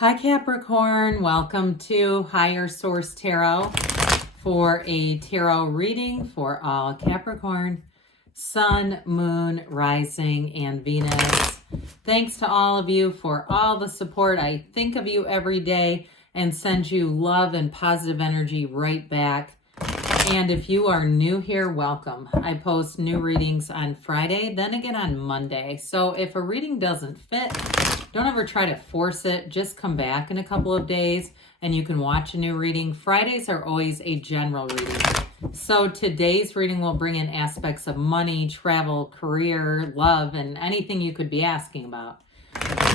Hi Capricorn, welcome to Higher Source Tarot for a tarot reading for all Capricorn, Sun, Moon, Rising, and Venus. Thanks to all of you for all the support. I think of you every day and send you love and positive energy right back. And if you are new here, welcome. I post new readings on Friday, then again on Monday. So if a reading doesn't fit, don't ever try to force it. Just come back in a couple of days and you can watch a new reading. Fridays are always a general reading. So today's reading will bring in aspects of money, travel, career, love, and anything you could be asking about.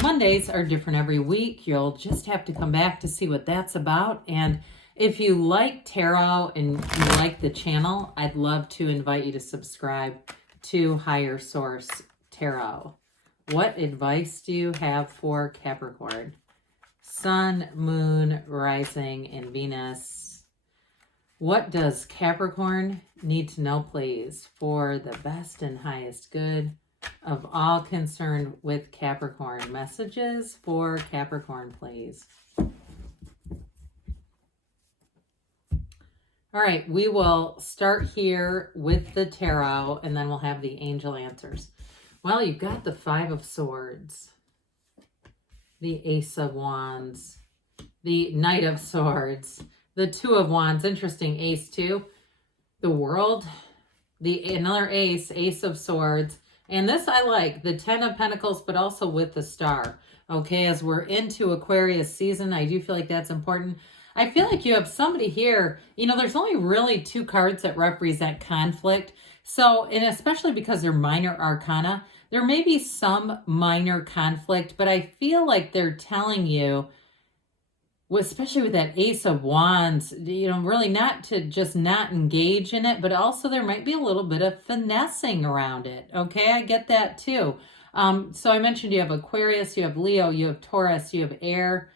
Mondays are different every week. You'll just have to come back to see what that's about. And if you like tarot and you like the channel, I'd love to invite you to subscribe to Higher Source Tarot. What advice do you have for Capricorn? Sun, Moon, Rising, and Venus. What does Capricorn need to know, please, for the best and highest good of all concerned with Capricorn? Messages for Capricorn, please. All right, we will start here with the tarot, and then we'll have the angel answers. Well, you've got the Five of Swords, the Ace of Wands, the Knight of Swords, the Two of Wands, interesting, Ace too, the World, another Ace, Ace of Swords, and this I like, the Ten of Pentacles, but also with the Star. Okay, as we're into Aquarius season, I do feel like that's important. I feel like you have somebody here, there's only really two cards that represent conflict. So, and especially because they're minor arcana, there may be some minor conflict, but I feel like they're telling you, especially with that Ace of Wands, really not to just not engage in it, but also there might be a little bit of finessing around it. Okay, I get that too. So I mentioned you have Aquarius, you have Leo, you have Taurus, you have air,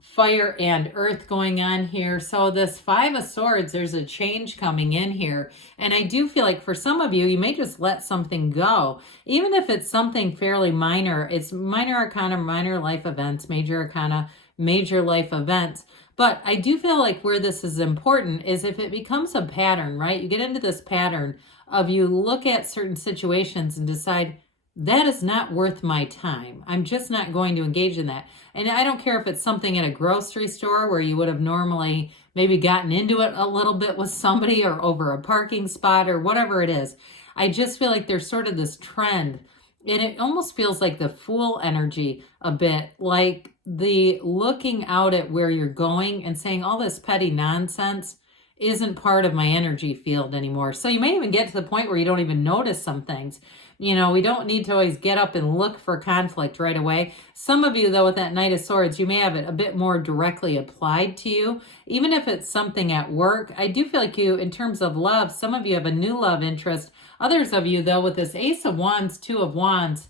fire, and earth going on here. So this Five of Swords, there's a change coming in here. And I do feel like for some of you, you may just let something go. Even if it's something fairly minor, it's minor arcana, minor life events, major arcana, major life events. But I do feel like where this is important is if it becomes a pattern, right? You get into this pattern of you look at certain situations and decide, that is not worth my time. I'm just not going to engage in that. And I don't care if it's something at a grocery store where you would have normally maybe gotten into it a little bit with somebody or over a parking spot or whatever it is. I just feel like there's sort of this trend, and it almost feels like the Fool energy a bit, like the looking out at where you're going and saying all this petty nonsense isn't part of my energy field anymore. So you may even get to the point where you don't even notice some things. We don't need to always get up and look for conflict right away. Some of you, though, with that Knight of Swords, you may have it a bit more directly applied to you. Even if it's something at work, I do feel like you, in terms of love, some of you have a new love interest. Others of you, though, with this Ace of Wands, Two of Wands,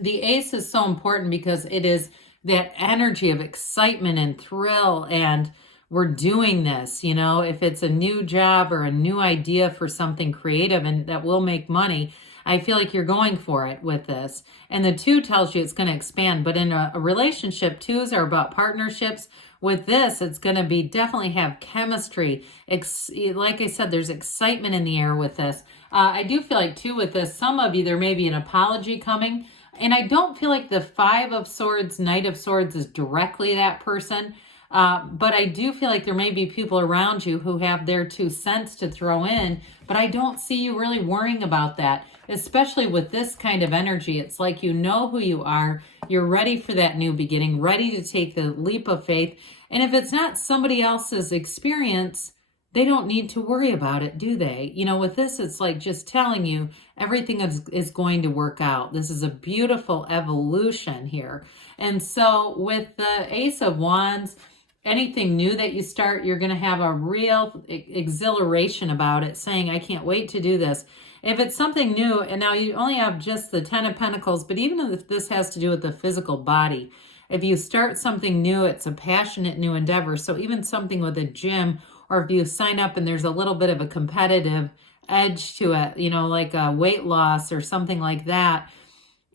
the Ace is so important because it is that energy of excitement and thrill, and we're doing this, if it's a new job or a new idea for something creative and that will make money, I feel like you're going for it with this. And the Two tells you it's going to expand. But in a relationship, twos are about partnerships. With this, it's going to be definitely have chemistry. Like I said, there's excitement in the air with this. I do feel like too with this, some of you, there may be an apology coming. And I don't feel like the Five of Swords, Knight of Swords is directly that person. But I do feel like there may be people around you who have their 2 cents to throw in, but I don't see you really worrying about that, especially with this kind of energy. It's like you know who you are, you're ready for that new beginning, ready to take the leap of faith. And if it's not somebody else's experience, they don't need to worry about it, do they? With this, it's like just telling you everything is going to work out. This is a beautiful evolution here. And so with the Ace of Wands, anything new that you start, you're going to have a real exhilaration about it, saying, I can't wait to do this. If it's something new, and now you only have just the Ten of Pentacles, but even if this has to do with the physical body, if you start something new, it's a passionate new endeavor. So even something with a gym, or if you sign up and there's a little bit of a competitive edge to it, like a weight loss or something like that,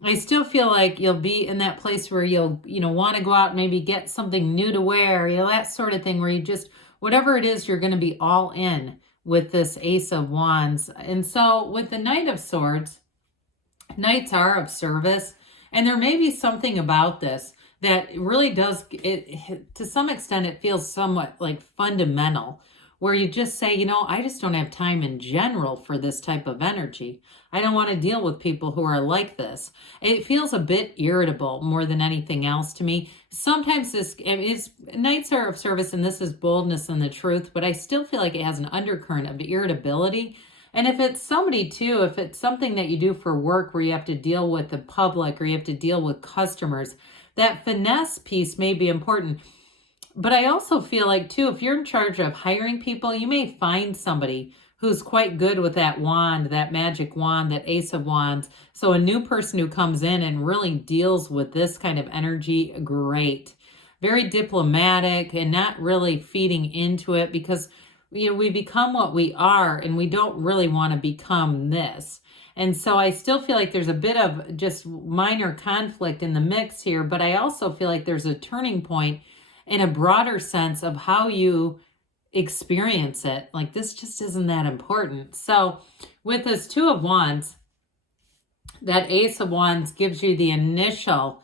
I still feel like you'll be in that place where you'll, want to go out and maybe get something new to wear, that sort of thing, where you just, whatever it is, you're going to be all in with this Ace of Wands. And so with the Knight of Swords, Knights are of service, and there may be something about this that really does, to some extent, it feels somewhat like fundamental, where you just say, I just don't have time in general for this type of energy. I don't want to deal with people who are like this. It feels a bit irritable more than anything else to me. Sometimes this is, Knights are of service, and this is boldness and the truth, but I still feel like it has an undercurrent of irritability. And if it's somebody too, if it's something that you do for work where you have to deal with the public or you have to deal with customers, that finesse piece may be important. But I also feel like too, if you're in charge of hiring people, you may find somebody who's quite good with that wand, that magic wand, that Ace of Wands. So a new person who comes in and really deals with this kind of energy, great. Very diplomatic and not really feeding into it, because we become what we are, and we don't really want to become this. And so I still feel like there's a bit of just minor conflict in the mix here, but I also feel like there's a turning point in a broader sense of how you experience it. Like, this just isn't that important. So with this Two of Wands, that Ace of Wands gives you the initial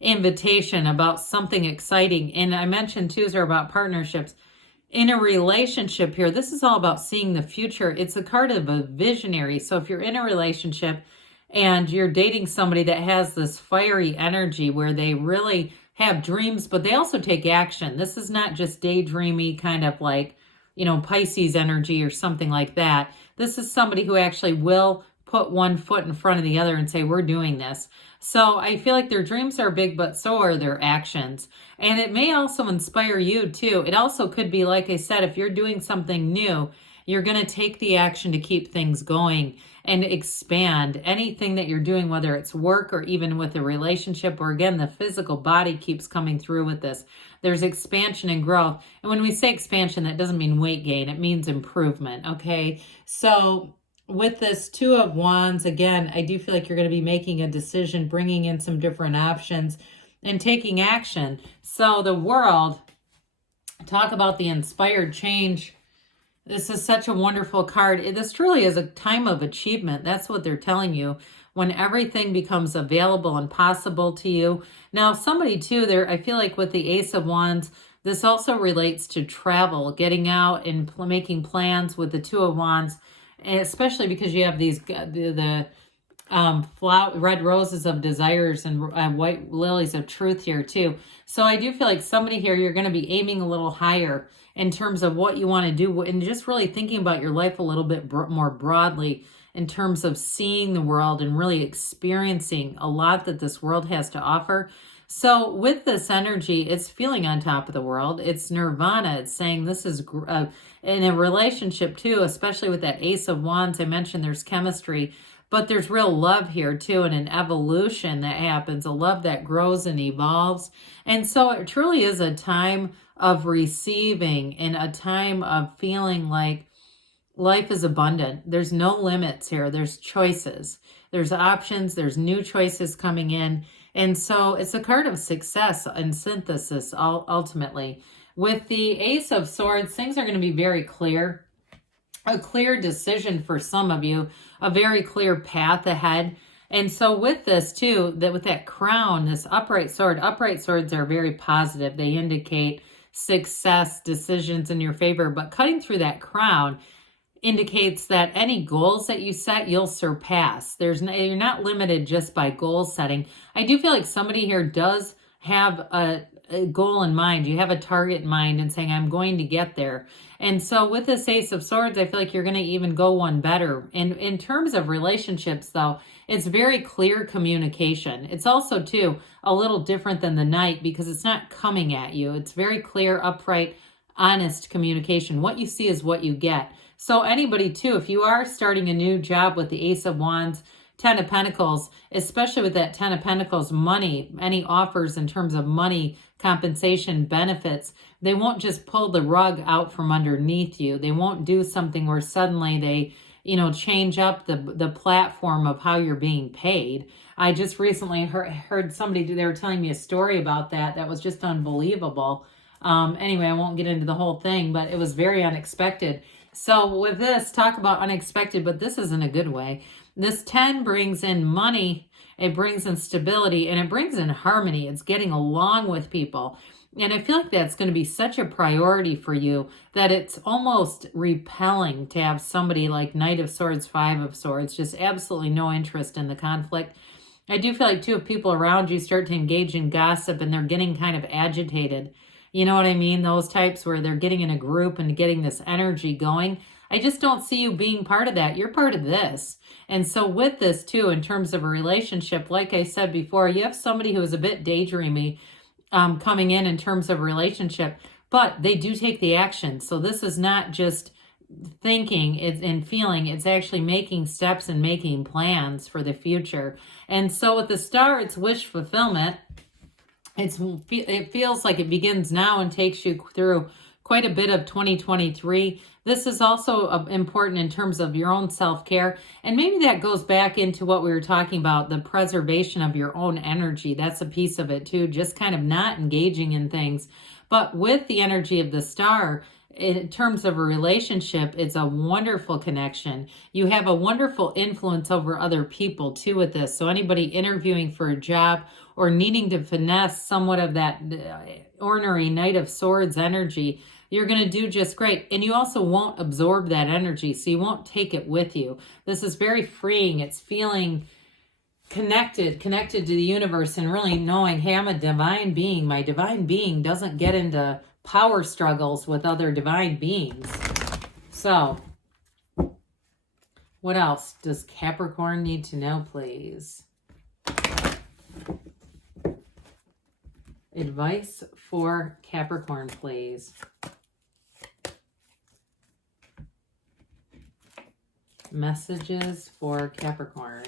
invitation about something exciting. And I mentioned twos are about partnerships. In a relationship here, this is all about seeing the future. It's a card of a visionary. So if you're in a relationship and you're dating somebody that has this fiery energy where they really have dreams, but they also take action. This is not just daydreamy kind of like, Pisces energy or something like that. This is somebody who actually will put one foot in front of the other and say, we're doing this. So I feel like their dreams are big, but so are their actions. And it may also inspire you too. It also could be, like I said, if you're doing something new, you're going to take the action to keep things going and expand anything that you're doing, whether it's work or even with a relationship, or again, the physical body keeps coming through with this. There's expansion and growth. And when we say expansion, that doesn't mean weight gain. It means improvement. Okay. So with this Two of Wands, again, I do feel like you're going to be making a decision, bringing in some different options and taking action. So the World, talk about the inspired change. This is such a wonderful card. This truly is a time of achievement. That's what they're telling you, when everything becomes available and possible to you. Now, somebody too there, I feel like with the Ace of Wands, this also relates to travel, getting out and making plans with the Two of Wands, and especially because you have these red roses of desires and white lilies of truth here too. So I do feel like somebody here, you're going to be aiming a little higher in terms of what you want to do, and just really thinking about your life a little bit more broadly in terms of seeing the world and really experiencing a lot that this world has to offer. So with this energy, it's feeling on top of the world. It's nirvana. It's saying this is in a relationship too, especially with that Ace of Wands. I mentioned there's chemistry, but there's real love here too, and an evolution that happens, a love that grows and evolves. And so it truly is a time of receiving and a time of feeling like life is abundant. There's no limits here. There's choices. There's options. There's new choices coming in. And so it's a card of success and synthesis ultimately. With the Ace of Swords, things are going to be very clear. A clear decision for some of you, a very clear path ahead. And so with this too, that with that crown, this upright swords are very positive. They indicate success, decisions in your favor, but cutting through that crown indicates that any goals that you set, you'll surpass. You're not limited just by goal setting. I do feel like somebody here does have a goal in mind. You have a target in mind and saying, I'm going to get there. And so with this Ace of Swords, I feel like you're going to even go one better. And in terms of relationships, though, it's very clear communication. It's also, too, a little different than the Knight because it's not coming at you. It's very clear, upright, honest communication. What you see is what you get. So anybody, too, if you are starting a new job with the Ace of Wands, Ten of Pentacles, especially with that Ten of Pentacles, money, any offers in terms of money, compensation, benefits, they won't just pull the rug out from underneath you. They won't do something where suddenly change up the platform of how you're being paid. I just recently heard somebody, they were telling me a story about that was just unbelievable. Anyway, I won't get into the whole thing, but it was very unexpected. So with this, talk about unexpected, but this is in a good way. This 10 brings in money, it brings in stability, and it brings in harmony. It's getting along with people. And I feel like that's going to be such a priority for you that it's almost repelling to have somebody like Knight of Swords, Five of Swords, just absolutely no interest in the conflict. I do feel like, too, if people around you start to engage in gossip and they're getting kind of agitated, you know what I mean? Those types where they're getting in a group and getting this energy going. I just don't see you being part of that. You're part of this. And so with this, too, in terms of a relationship, like I said before, you have somebody who is a bit daydreamy coming in terms of a relationship, but they do take the action. So this is not just thinking and feeling, it's actually making steps and making plans for the future. And so with the Star, it's wish fulfillment. It feels like it begins now and takes you through quite a bit of 2023. This is also important in terms of your own self-care. And maybe that goes back into what we were talking about, the preservation of your own energy. That's a piece of it too, just kind of not engaging in things. But with the energy of the Star, in terms of a relationship, it's a wonderful connection. You have a wonderful influence over other people too with this. So anybody interviewing for a job or needing to finesse somewhat of that ornery Knight of Swords energy, you're going to do just great. And you also won't absorb that energy, so you won't take it with you. This is very freeing. It's feeling connected to the universe and really knowing, hey, I'm a divine being. My divine being doesn't get into power struggles with other divine beings. So, what else does Capricorn need to know, please? Advice for Capricorn, please. Messages for Capricorn.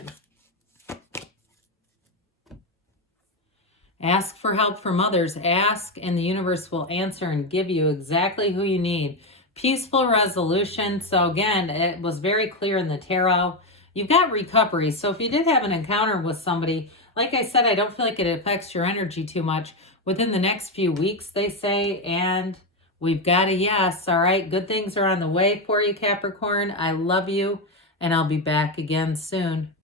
Ask for help from others. Ask and the universe will answer and give you exactly who you need. Peaceful resolution. So again, it was very clear in the tarot. You've got recovery. So if you did have an encounter with somebody, like I said, I don't feel like it affects your energy too much. Within the next few weeks, they say, and we've got a yes. All right, good things are on the way for you, Capricorn. I love you, and I'll be back again soon.